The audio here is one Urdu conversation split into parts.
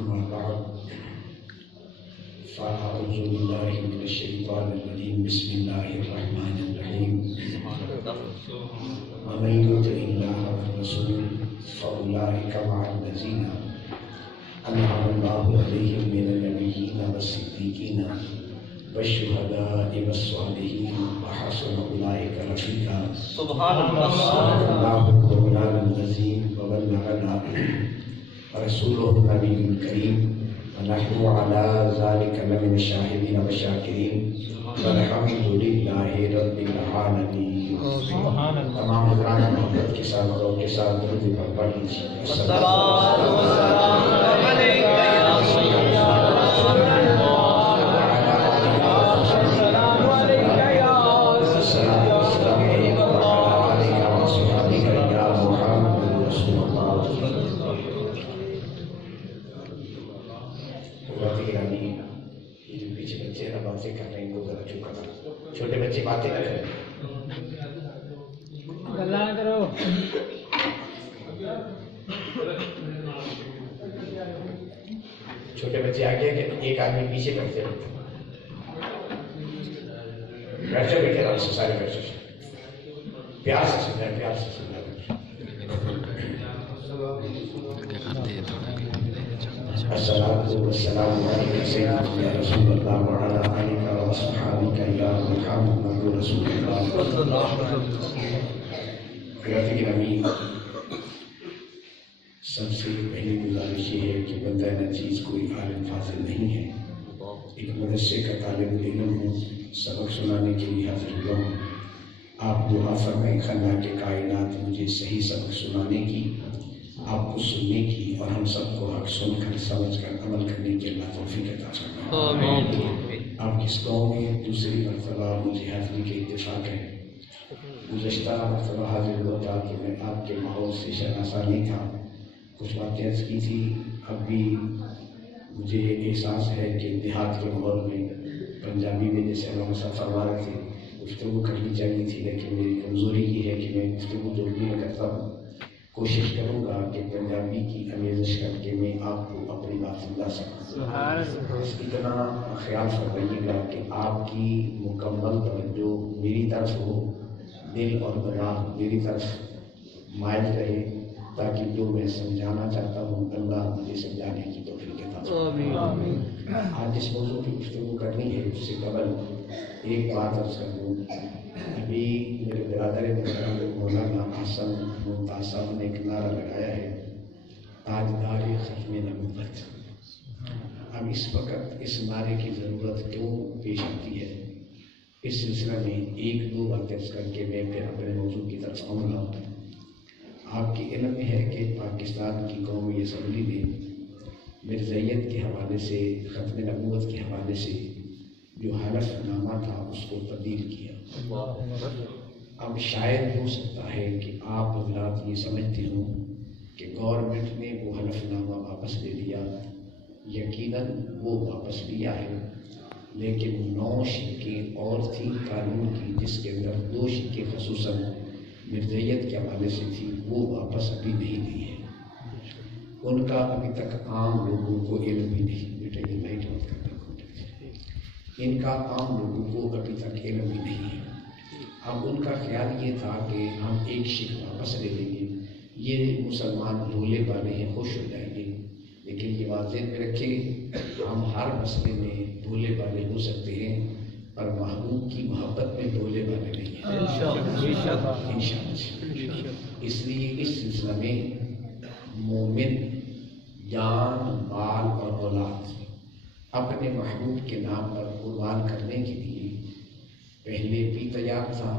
أما بعد فأعوذ بالله من الشيطان الرجيم بسم الله الرحمن الرحيم ومن يطع الله والرسول فأولئك مع الذين أنعم الله عليهم من النبيين والصديقين والشهداء والصالحين وحسن أولئك رفيقا. سبحان الله. الله مولانا العظيم وبلغنا رسوله النبي الكريم ونحن على ذلك لمن الشاهدين والشاكرين والحمد لله رب العالمين. سبحان اللہ. تمام حضرات محبت کے ساتھ اور کے ساتھ درود پر پڑھ لیجیے. الصلاۃ والسلام علیک یا سیدی چھوٹے بچے باتیں نہ کریں. گلا نہ کرو. چھوٹے بچے آگے کہ ایک آدمی پیچھے بیٹھتے رہتے. بیٹھ جاؤ بیٹھے آرام سے سارے بیٹھ جاؤ. پیار سے سمجھائیں پیار سے سمجھائیں. الصلاۃ والسلام علیک سیدنا رسول اللہ وعلی آلک واصحابک یا محمد رسول اللہ. حضرت گرامی، سب سے پہلی گزارش یہ ہے کہ بندہ نچیز کوئی عالم فاضل نہیں ہے. ایک مدرسے کا طالب علم ہوں، سبق سنانے کے لیے حاضر ہوا ہوں. آپ دعا فرمائیں خلا کے کائنات مجھے صحیح سبق سنانے کی، آپ کو سننے کی اور ہم سب کو حق سن کر سمجھ کر عمل کرنے کی اللہ توفیق عطا فرمائے. آپ کس قوم میں دوسری مرتبہ مجھے حاضری کے اتفاق ہے. گزشتہ مرتبہ حاضر ہوا تھا کہ میں آپ کے ماحول سے شناسا نہیں تھا. کچھ باتیں عرض کی تھی. اب بھی مجھے احساس ہے کہ دیہات کے ماحول میں پنجابی میں جیسے علامہ صاحب فرما رہے تھے گفتگو کرنی چاہیے تھی، لیکن میری کمزوری یہ ہے کہ میں گفتگو جو بھی میں کرتا ہوں کوشش کروں گا کہ پنجابی کی آمیزش کر کے میں آپ کو اپنی بات سمجھا سکوں. اتنا خیال فرمائیے گا کہ آپ کی مکمل توجہ میری طرف ہو، دل اور دماغ میری طرف مائل رہے، تاکہ جو میں سمجھانا چاہتا ہوں اللہ مجھے سمجھانے کی توفیق عطا فرمائے. آج جس موضوع کی گفتگو کرنی ہے اس سے قبل ایک بات عرض کر دوں. ابھی میرے برادر محترم مولانا حسن ممتاز صاحب نے ایک نعرہ لگایا ہے، تاجدار ختم نبوت. اب اس وقت اس نعرے کی ضرورت کیوں پیش آتی ہے، اس سلسلہ میں ایک دو باتیں کر کے میں پھر اپنے موضوع کی طرف آؤں گا. آپ کے علم میں ہے کہ پاکستان کی قومی اسمبلی نے مرزائیت کے حوالے سے، ختم نبوت کے حوالے سے جو حلف نامہ تھا اس کو تبدیل کیا. اب شاید ہو سکتا ہے کہ آپ حضرات یہ سمجھتے ہوں کہ گورنمنٹ نے وہ حلف نامہ واپس لے لیا. یقیناً وہ واپس لیا ہے، لیکن 9 شقیں اور تھیں قانون کی جس کے اندر 2 شقیں خصوصاً مرزائیت کے حوالے سے تھی، وہ واپس ابھی نہیں دی ہے. ان کا ابھی تک عام لوگوں کو علم بھی نہیں. بیٹا یہ لائٹ بند کرنا، ان کا عام لوگوں کو ابھی تک علم بھی نہیں ہے. اب ان کا خیال یہ تھا کہ ہم ایک شق واپس لے لیں گے، یہ مسلمان بھولے والے ہیں، خوش ہو جائیں گے. لیکن یہ واضح میں رکھے ہم ہر مسئلے میں بھولے والے ہو سکتے ہیں، پر محبوب کی محبت میں بھولے والے نہیں ہیں انشاءاللہ. اس لیے اس سلسلہ میں مومن جان، مال اور اولاد اپنے محبوب کے نام پر قربان کرنے کے لیے پہلے بھی تیار تھا،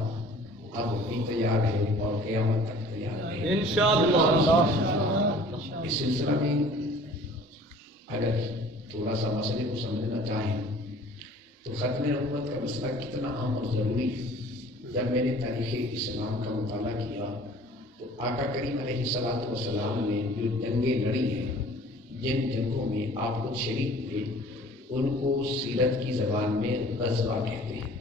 اب بھی تیار ہے اور قیامت تک تیار ہے انشاءاللہ. اس سلسلہ میں اگر تھوڑا سا مسئلے کو سمجھنا چاہیں تو ختم نبوت کا مسئلہ کتنا اہم اور ضروری ہے. جب میں نے تاریخ اسلام کا مطالعہ کیا تو آقا کریم علیہ السلام نے جو جنگیں لڑی ہیں، جن جنگوں میں آپ خود شریک تھے، ان کو سیرت کی زبان میں غزوہ کہتے ہیں.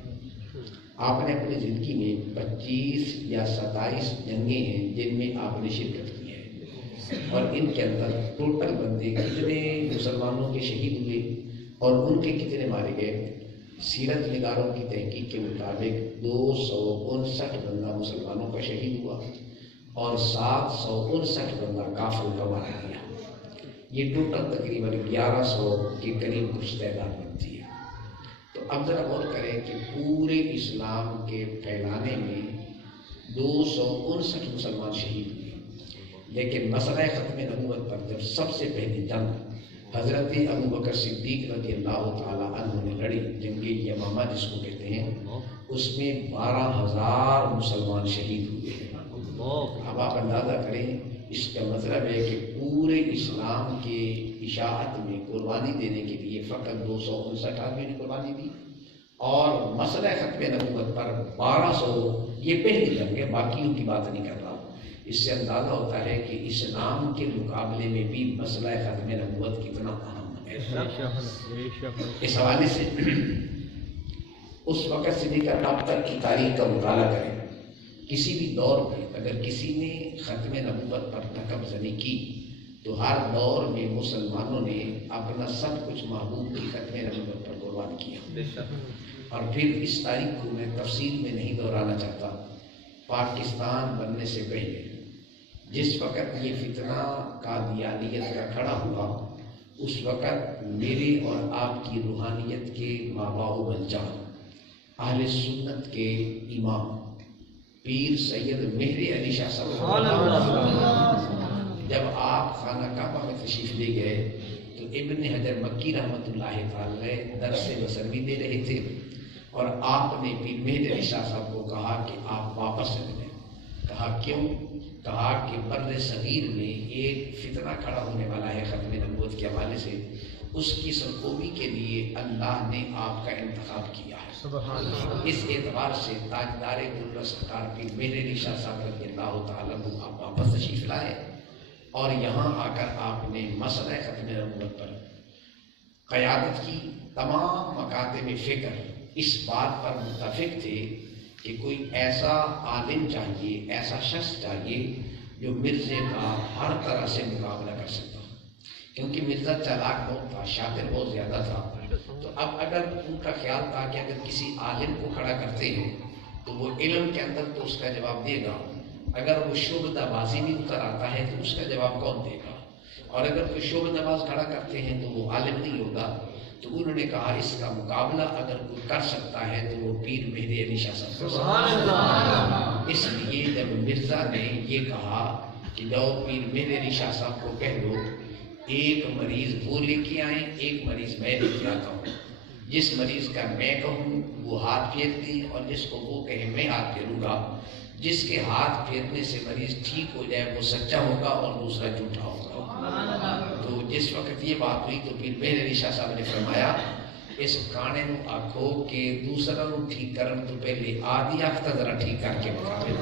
آپ نے اپنی زندگی میں 25 یا 27 جنگیں ہیں جن میں آپ نے شرکت کی ہے، اور ان کے اندر ٹوٹل بندے کتنے مسلمان شہید ہوئے اور ان کے کتنے مارے گئے؟ سیرت نگاروں کی تحقیق کے مطابق 259 بندہ مسلمانوں کا شہید ہوا اور 759 بندہ کافروں کا مارا گیا۔ یہ ٹوٹل تقریباً 1100 کے قریب کچھ تعداد بنتی ہے۔ تو اب ذرا غور کریں کہ پورے اسلام کے پھیلانے میں 259 مسلمان شہید ہوئے، لیکن مسئلہ ختم نبوت پر جب سب سے پہلی جنگ حضرت ابوبکر صدیق رضی اللہ تعالیٰ عنہ نے لڑی، جنگ یمامہ جس کو کہتے ہیں، اس میں 12,000 مسلمان شہید ہوئے ہیں۔ اب آپ اندازہ کریں، اس کا مطلب ہے کہ پورے اسلام کے اشاعت میں قربانی دینے کے لیے فقط 259 آدمی نے قربانی دی، اور مسئلہ ختم نبوت پر 1200، یہ پہلی جنگ ہے، باقیوں کی بات نہیں کر رہا ہوں۔ اس سے اندازہ ہوتا ہے کہ اسلام کے مقابلے میں بھی مسئلہ ختم نبوت کتنا اہم ہے۔ اس حوالے سے اس وقت سے لے کر اب تک کی تاریخ کا مطالعہ کریں، کسی بھی دور میں اگر کسی نے ختم نبوت پر نقب زنی کی تو ہر دور میں مسلمانوں نے اپنا سب کچھ محبوب کی ختم نبوت پر قربان کیا۔ اور پھر اس تاریخ کو میں تفصیل میں نہیں دہرانا چاہتا، پاکستان بننے سے پہلے جس وقت یہ فتنہ قادیانیت کا کھڑا ہوا، اس وقت میرے اور آپ کی روحانیت کے بابا و بنجان اہل سنت کے امام پیر سید مہر علی شاہ صاحب جب آپ خانہ کعبہ میں تشریف لے گئے تو ابن حجر مکی رحمۃ اللہ تعالی درس بصر بھی دے رہے تھے، اور آپ نے پیر مہر علی شاہ صاحب کو کہا کہ آپ واپس چلے جائیں۔ کہا کیوں؟ کہا کہ بر صغیر میں ایک فتنہ کھڑا ہونے والا ہے ختم نبوت کے حوالے سے، اس کی سرکوبی کے لیے اللہ نے آپ کا انتخاب کیا ہے۔ اس اعتبار سے تاجدار گلہ سرکار پیر مہر علی شاہ صاحب رضی اللہ تعالیٰ عنہ آپ واپس تشریف لائے، اور یہاں آ کر آپ نے مسئلہ ختم نبوت پر قیادت کی۔ تمام مکاتب فکر اس بات پر متفق تھے کہ کوئی ایسا عالم چاہیے، ایسا شخص چاہیے جو مرزے کا ہر طرح سے مقابلہ کر سکتا، کیونکہ مرزا چالاک بہت تھا، شاطر بہت زیادہ تھا۔ تو اب اگر ان کا خیال تھا کہ اگر کسی عالم کو کھڑا کرتے ہیں تو وہ علم کے اندر تو اس کا جواب دے گا، اگر وہ شعبدہ بازی میں اتر آتا ہے تو اس کا جواب کون دے گا، اور اگر کوئی شعبدہ باز کھڑا کرتے ہیں تو وہ عالم نہیں ہوگا۔ تو انہوں نے کہا اس کا مقابلہ اگر کوئی کر سکتا ہے تو وہ پیر مہر علی شاہ صاحب۔ اس لیے جب مرزا نے یہ کہا کہ جاؤ پیر مہر علی شاہ صاحب کو کہہ دو ایک مریض وہ لے کے آئیں، ایک مریض میں لے کے آتا ہوں، جس مریض کا میں کہوں وہ ہاتھ پھیر دیں اور جس کو وہ کہے میں ہاتھ پھیروں گا۔ جس کے ہاتھ پھیرنے سے مریض ٹھیک ہو جائے وہ سچا ہوگا اور دوسرا جھوٹا ہوگا۔ تو جس وقت یہ بات ہوئی تو پھر مہر علی شاہ صاحب نے فرمایا اس کانے نو آکھو کہ دوسرا نو ٹھیک کرن تو پہلے آدھی اکھ تا ذرا ٹھیک کر کے بتاوے،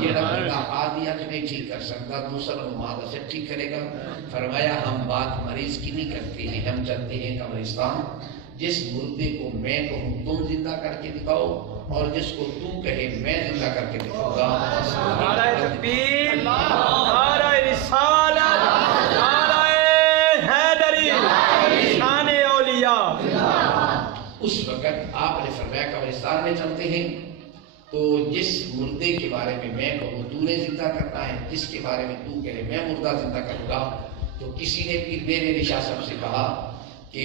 جیڑا بندہ آدھی اکھ نہیں ٹھیک کر سکتا دوسرا نو مادہ سے ٹھیک کرے گا۔ فرمایا ہم بات مریض کی نہیں کرتے ہیں، ہم چلتے ہیں قبرستان، جس مردے کو میں کہوں تم زندہ کر کے دکھاؤ اور جس کو تو کہے میں زندہ کر کے دکھاؤں گا۔ نعرہ تکبیر، نعرہ رسالت، نعرہ حیدری، شان اولیاء۔ اس وقت آپ نے فرمایا قبرستان میں چلتے ہیں تو جس مردے کے بارے میں میں کہوں تو نے زندہ کرنا ہے، جس کے بارے میں تو کہے میں مردہ زندہ کروں گا۔ تو کسی نے پھر مہر علی شاہ صاحب سے کہا کہ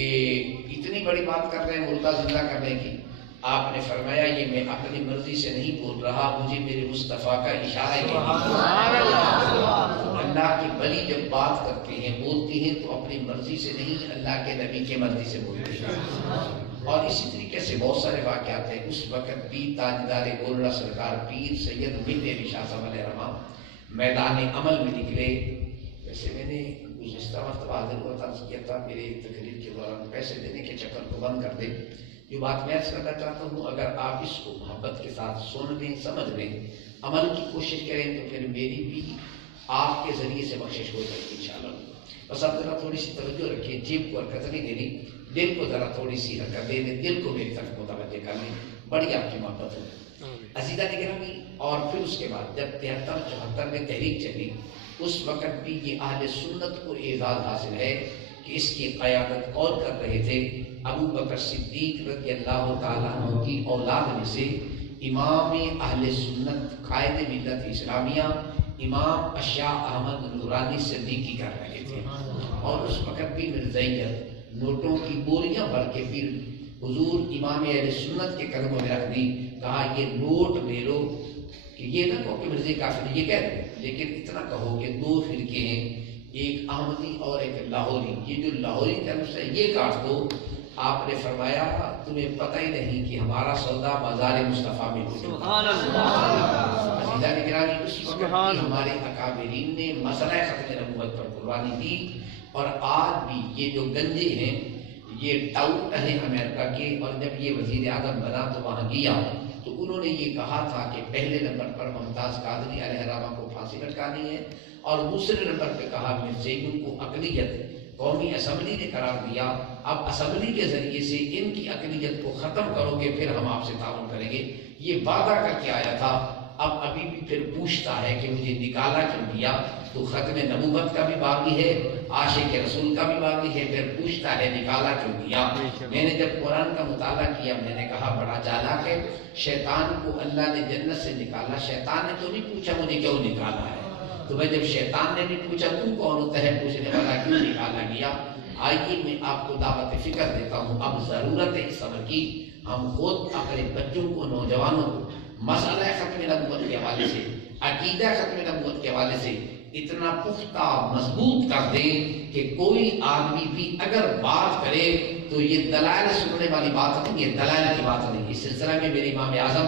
اتنی بڑی بات کر رہے ہیں مردہ زندہ کرنے کی۔ آپ نے فرمایا یہ میں اپنی مرضی سے نہیں بول رہا، مجھے میرے مصطفیٰ کا اشارہ ہے۔ اللہ کی ولی جب بات کرتے ہیں بولتے ہیں تو اپنی مرضی سے نہیں اللہ کے نبی کے مرضی سے بولتے ہیں۔ اور اسی طریقے سے بہت سارے واقعات ہیں۔ اس وقت بھی تاجدار گولڑا سرکار پیر سید مہر علی شاہ صاحب علیہ رحمہ میدان عمل میں نکلے۔ ویسے میں نے گزشتہ مرتبہ حاضر ہوا تھا، عرض کیا تھا میرے تقریر کے دوران پیسے دینے کے چکر کو بند کر دیں۔ جو بات میں عرض کرنا چاہتا ہوں اگر آپ اس کو محبت کے ساتھ سن لیں، سمجھ لیں، عمل کی کوشش کریں تو پھر میری بھی آپ کے ذریعے سے بخشش ہو جائے گی انشاءاللہ۔ بس آپ ذرا تھوڑی سی توجہ رکھیے، جیب کو حرکت نہیں دینی، دل کو ذرا تھوڑی سی حرکت دے دیں، دل کو میری طرف متوجہ کر لیں، بڑی آپ کی محبت ہو عزیزہ نگرامی۔ اور پھر اس کے بعد جب 73-74 میں تحریک چلی اس وقت بھی یہ اہل سنت کو اعزاز حاصل ہے کہ اس کی قیادت اور کر رہے تھے ابو بکر صدیق رضی اللہ تعالیٰ عنہ کی اولاد میں سے امام اہل سنت قائد ملت اسلامیہ امام اشاہ احمد نورانی صدیقی کر رہے تھے، اور اس وقت بھی مرزائیت نوٹوں کی بوریاں بھر کے پھر حضور امام اہل سنت کے قدموں میں رکھ دی، کہا یہ نوٹ لے لو، کہ یہ نہ کہو کہ مرزا کافر یہ کہہ رہے، لیکن اتنا کہو کہ دو فرقے ہیں، ایک احمدی اور ایک لاہوری، یہ جو لاہوری طرف سے یہ کاٹ دو۔ آپ نے فرمایا تمہیں پتہ ہی نہیں کہ ہمارا سودا بازار مصطفیٰ میں ہو چکا۔ عزیزان گرامی، اس وقت ہمارے اکابرین نے مسئلہ ختم نبوت پر قربانی دی، اور آج بھی یہ جو گنجے ہیں یہ ٹاؤٹ ہیں امریکہ کے، اور جب یہ وزیر اعظم بنا تو وہاں گیا تو انہوں نے یہ کہا تھا کہ پہلے نمبر پر ممتاز قادری علیہ الرحمہ کو پھانسی لٹکانی ہے، اور دوسرے نمبر پہ کہا مرزائیوں کو اقلیت قومی اسمبلی نے قرار دیا، اب اسمبلی کے ذریعے سے ان کی اقلیت کو ختم کرو گے پھر ہم آپ سے تعاون کریں گے، یہ وعدہ کر کے آیا تھا۔ اب ابھی بھی پھر پوچھتا ہے کہ مجھے نکالا کیوں دیا، تو ختم نبوت کا بھی باقی ہے، عاشق رسول کا بھی باقی ہے، پھر پوچھتا ہے نکالا کیوں دیا۔ میں نے جب قرآن کا مطالعہ کیا میں نے کہا بڑا چالاک ہے، شیطان کو اللہ نے جنت سے نکالا، شیطان نے تو نہیں پوچھا مجھے کیوں نکالا ہے، تو میں جب شیطان نے بھی پوچھا تو کون ہوتا ہے پوچھنے والا، کیوں نکالا گیا۔ آئیے میں آپ کو دعوت فکر دیتا ہوں، اب ضرورت ہے اس عمل کی، ہم خود اپنے بچوں کو، نوجوانوں کو مسئلہ ختم نبوت کے حوالے سے، عقیدہ ختم نبوت کے حوالے سے اتنا پختہ مضبوط کر دیں کہ کوئی آدمی بھی اگر بات کرے تو یہ دلائل سننے والی بات نہیں، یہ دلائل کی بات نہیں۔ اس سلسلہ میں میرے امام اعظم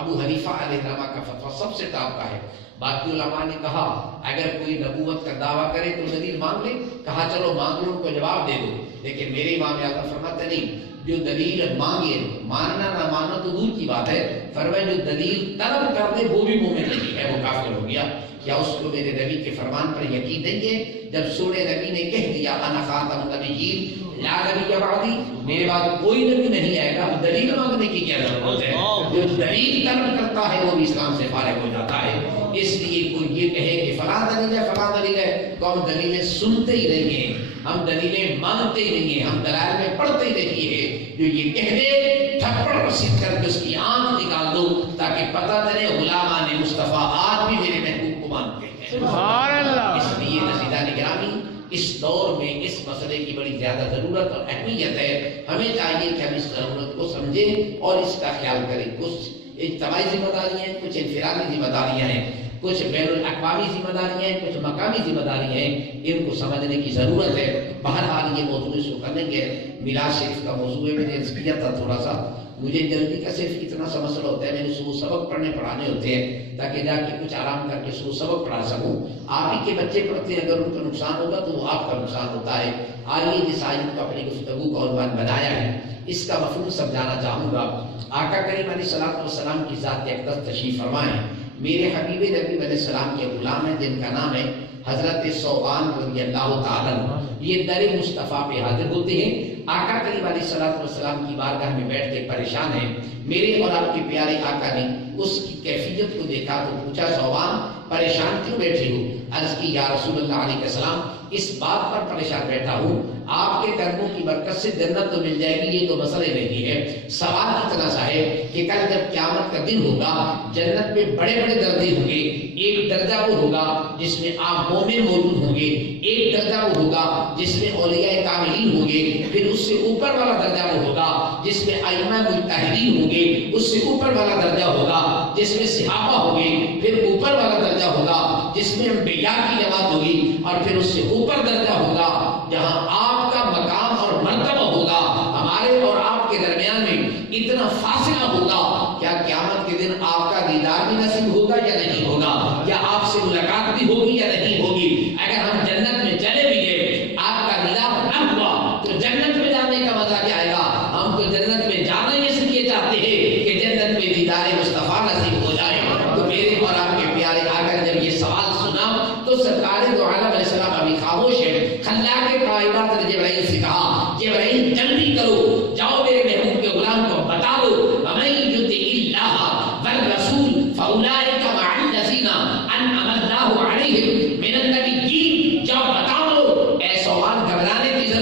ابو حنیفہ علیہ الرحمہ کا فتویٰ سب سے ٹاپ کا ہے۔ باقی علماء نے کہا اگر کوئی نبوت کا دعویٰ کرے تو دلیل مانگ لے، کہا چلو مانگ لو، ان کو جواب دے دو، لیکن میرے امام اعظم فرماتے نہیں، جو دلیل مانگے، ماننا نہ ماننا تو دور کی بات ہے، فرمایا جو دلیل طلب کر دے وہ بھی مومن نہیں ہے، وہ کافر ہو گیا۔ کیا اس کو میرے نبی کے فرمان پر یقین نہیں ہے؟ جب سورہ نبی نے کہہ دیا انا خاتم النبیین لا نبی بعدی، میرے بعد کوئی نبی نہیں آئے گا، دلیل مانگنے کی کیا ضرورت ہے؟ جو دلیل طلب کرتا ہے وہ بھی اسلام سے فارغ ہو جاتا ہے۔ اس لیے کوئی یہ کہے کہ فلاں دلیل ہے فلاں دلیل ہے تو ہم دلیلیں سنتے ہی نہیں ہیں، ہم دلیلیں مانتے ہی نہیں ہیں، ہم دلائل میں پڑھتے ہی نہیں ہیں۔ جو یہ کہہ دے تھپڑ رسید کر کے اس کی آنکھ نکال دو تاکہ پتہ چلے غلامان مصطفیٰ آج بھی میرے محبوب کو مانتے ہیں۔ سبحان اللہ۔ اس لیے عزیزان گرامی اس دور میں اس مسئلے کی بڑی زیادہ ضرورت اور اہمیت ہے، ہمیں چاہیے کہ ہم اس ضرورت کو سمجھیں اور اس کا خیال کریں۔ کچھ اجتماعی ذمہ داریاں ہیں، کچھ انفرادی ذمہ داریاں ہیں، کچھ بین الاقوامی ذمہ داریاں ہیں، کچھ مقامی ذمہ داریاں ہیں، ان کو سمجھنے کی ضرورت ہے۔ بہرحال یہ موضوع اس کو کرنے کے میلاد شریف کا موضوع ہے، میں نے عرض کیا تھا تھوڑا سا، مجھے جلدی کا صرف اتنا سا مسئلہ ہوتا ہے، میں نے صبح سبق پڑھانے ہوتے ہیں تاکہ جا کے کچھ آرام کر کے صبح سبق پڑھا سکوں۔ آپ ہی کے بچے پڑھتے ہیں، اگر ان کا نقصان ہوگا تو وہ آپ کا نقصان ہوتا ہے۔ آئیے جس آیت کو اپنی گفتگو کا عنوان بنایا ہے اس کا مفہوم سمجھانا چاہوں گا۔ آقا کریم علیہ الصلوۃ والسلام کی ذات اقدس تشریف فرمائیں، میرے حبیب نبی علیہ السلام کے غلام ہیں جن کا نام ہے حضرت ثوبان رضی اللہ تعالیٰ عنہ، یہ در مصطفیٰ پہ حاضر ہوتے ہیں۔ آقا کریم علیہ الصلوۃ والسلام کی بارگاہ میں بیٹھ کے پریشان ہیں۔ میرے اور آپ کے پیارے آقا نے اس کی کیفیت کو دیکھا تو پوچھا ثوبان پریشان کیوں بیٹھے ہو؟ عرض کی یا رسول اللہ علیہ السلام اس بات پر پریشان بیٹھا ہوں آپ کے قدموں کی برکت سے جنت تو مل جائے گی، یہ تو مسئلہ نہیں ہے، سوال اتنا سا ہے کہ کل جب قیامت کا دن ہوگا جنت میں بڑے بڑے درجے ہوں گے، ایک درجہ وہ ہوگا جس میں آپ مومن موجود ہوں گے، ایک درجہ وہ ہوگا جس میں اولیاء کاملین ہوں گے، پھر اس سے اوپر والا درجہ وہ ہوگا جس میں ائمہ مجتہدین ہوں گے، اس سے اوپر والا درجہ ہوگا جس میں صحابہ ہوں گے، پھر اوپر والا درجہ ہوگا جس میں انبیاء کی جماعت ہوگی، اور پھر اس سے اوپر درجہ ہوگا جہاں آپ کا مقام اور مرتبہ ہوگا، ہمارے اور آپ کے درمیان میں اتنا فاصلہ ہوگا، کیا قیامت کے دن آپ کا دیدار بھی نصیب ہوگا یا نہیں ہوگا، یا آپ سے ملاقات بھی ہوگی یا نہیں ہوگی؟ اگر ہم جنت میں چلے بھی گئے آپ کا دیدار نہ ہوا تو جنت میں جانے کا مزہ کیا آئے گا؟ ہم تو جنت میں جانا اس لیے چاہتے ہیں کہ جنت میں دیدار مصطفیٰ نصیب ہو جائے۔ تو میرے اور آپ کے پیارے آقا نے جب یہ سوال سنا تو سرکار دو عالم علیہ السلام ابھی خاموش ہے۔ خلاق کائنات نے جبرائیل سے کہا جبرائیل جلدی کرو، جاؤ میرے محبوب کے غلام کو بتا دو وَمَن يُطِعِ اللَّهَ وَالرَّسُولَ فَأُولَٰئِكَ مَعَ الَّذِينَ أَنْعَمَ اللَّهُ عَلَيْهِم مِّنَ النَّبِيِّينَ، جاؤ بتا دو۔ اے سوال گھبرانے کی ضرورت